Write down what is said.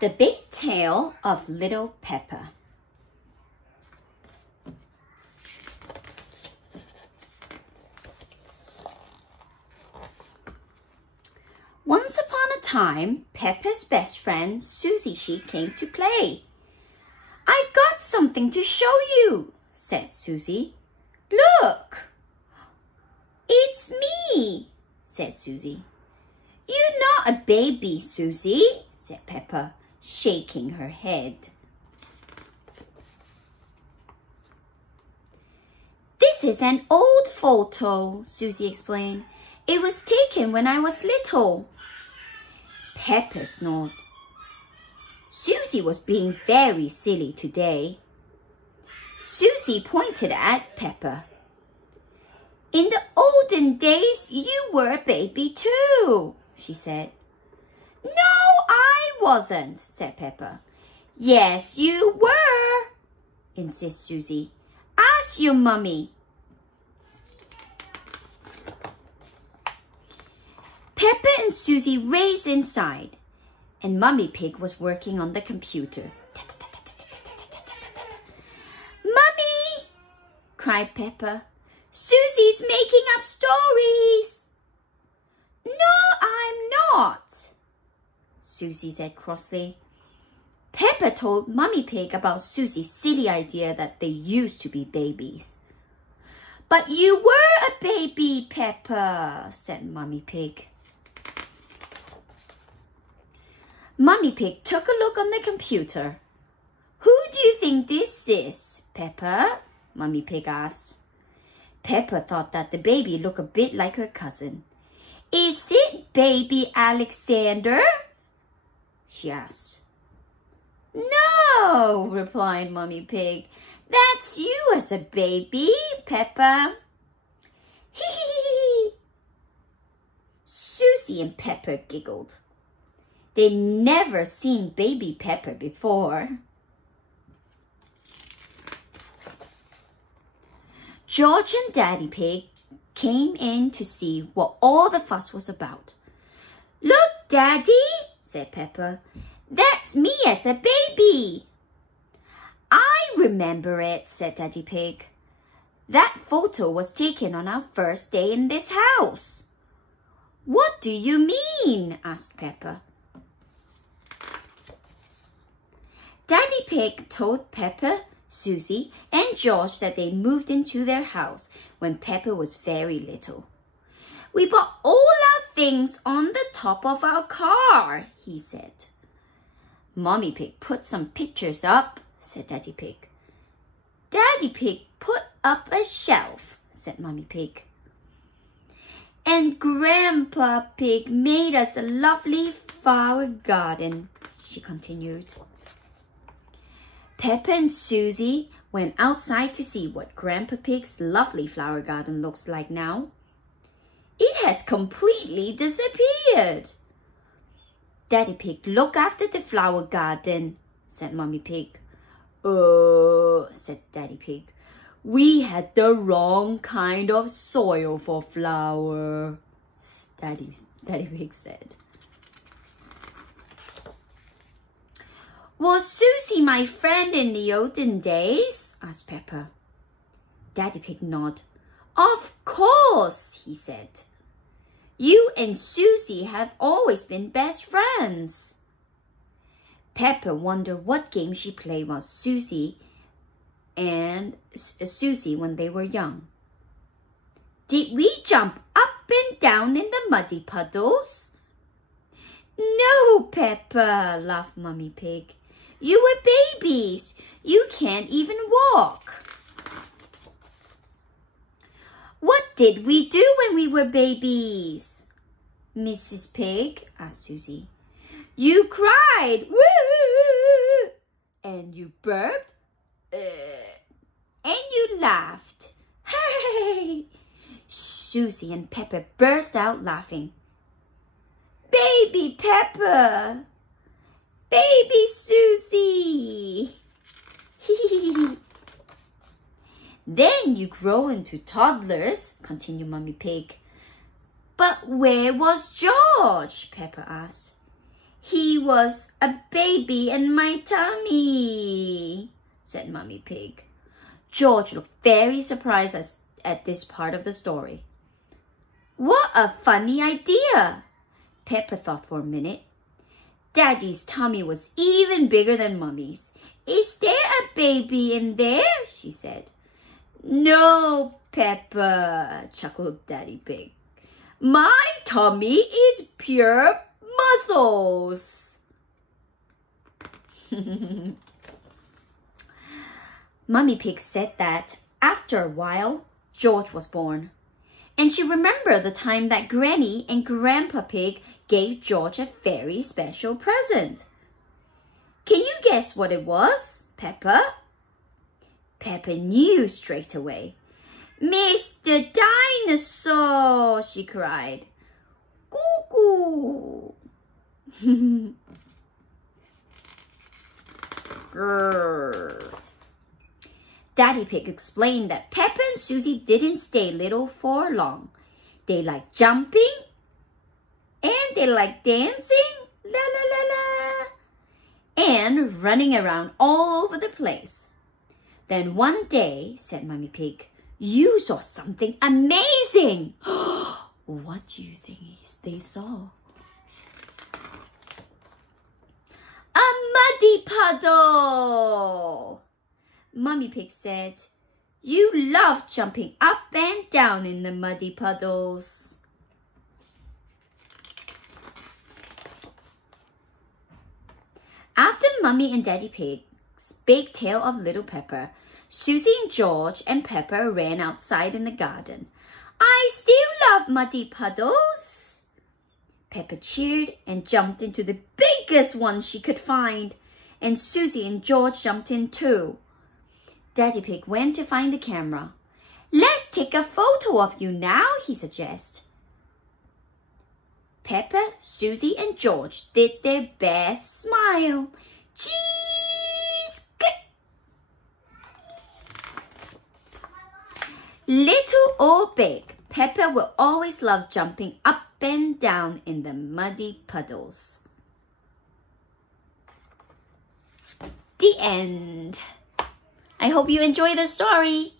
The Big Tale of Little Peppa. Once upon a time, Peppa's best friend, Susie Sheep, came to play. "I've got something to show you," said Susie. "Look!" "It's me," said Susie. "You're not a baby, Susie," said Peppa, shaking her head. "This is an old photo," Susie explained. "It was taken when I was little." Peppa snorted. Susie was being very silly today. Susie pointed at Peppa. "In the olden days, you were a baby too," she said. "No, I wasn't," said Peppa. "Yes, you were," insisted Susie. "Ask your mummy." Peppa and Susie raced inside, and Mummy Pig was working on the computer. "Mummy!" cried Peppa. "Susie's making up stories." "No, I'm not," Susie said crossly. Peppa told Mummy Pig about Susie's silly idea that they used to be babies. "But you were a baby, Peppa," said Mummy Pig. Mummy Pig took a look on the computer. "Who do you think this is, Peppa?" Mummy Pig asked. Peppa thought that the baby looked a bit like her cousin. "Is it baby Alexander?" she asked. "No," replied Mummy Pig. "That's you as a baby, Peppa." "Hee hee hee." Susie and Peppa giggled. They'd never seen baby Peppa before. George and Daddy Pig came in to see what all the fuss was about. "Look, Daddy," said Peppa. "That's me as a baby." "I remember it," said Daddy Pig. "That photo was taken on our first day in this house." "What do you mean?" asked Peppa. Daddy Pig told Peppa, Susie, and George that they moved into their house when Peppa was very little. "We bought all our things on the top of our car," he said. "Mommy Pig put some pictures up," said Daddy Pig. "Daddy Pig put up a shelf," said Mommy Pig. "And Grandpa Pig made us a lovely flower garden," she continued. Peppa and Susie went outside to see what Grandpa Pig's lovely flower garden looks like now. "It has completely disappeared." "Daddy Pig, look after the flower garden," said Mummy Pig. Said Daddy Pig. "We had the wrong kind of soil for flower," Daddy Pig said. "Was Susie my friend in the olden days?" asked Peppa. Daddy Pig nodded. "Of course," he said. "You and Susie have always been best friends." Peppa wondered what game she played with Susie when they were young. "Did we jump up and down in the muddy puddles?" "No, Peppa," laughed Mummy Pig. "You were babies. You can't even walk." "What did we do when we were babies, Mrs. Pig?" asked Susie. "You cried, woo, and you burped, and you laughed. Hey!" Susie and Peppa burst out laughing. "Baby Peppa! Baby Susie!" "Then you grow into toddlers," continued Mummy Pig. "But where was George?" Peppa asked. "He was a baby in my tummy, said Mummy Pig. George looked very surprised at this part of the story. What a funny idea, Peppa thought for a minute. Daddy's tummy was even bigger than Mummy's. Is there a baby in there? She said. No, Peppa, chuckled Daddy Pig. My tummy is pure muscles. Mummy Pig said that after a while, George was born. And she remembered the time that Granny and Grandpa Pig gave George a very special present. Can you guess what it was, Peppa? Peppa knew straight away. Mr. Dinosaur, she cried. Goo-goo. Grrr. Daddy Pig explained that Peppa and Susie didn't stay little for long. They liked jumping and they liked dancing, la la la la, and running around all over the place. Then one day, said Mummy Pig, you saw something amazing. What do you think they saw? A muddy puddle. Mummy Pig said, you love jumping up and down in the muddy puddles. After Mummy and Daddy Pig's big tale of little Peppa, Susie and George and Peppa ran outside in the garden. I still love muddy puddles. Peppa cheered and jumped into the biggest one she could find, and Susie and George jumped in too. Daddy Pig went to find the camera. Let's take a photo of you now, he suggested. Peppa, Susie and George did their best smile. Cheese! Little or big, Peppa will always love jumping up and down in the muddy puddles. The end. I hope you enjoy the story.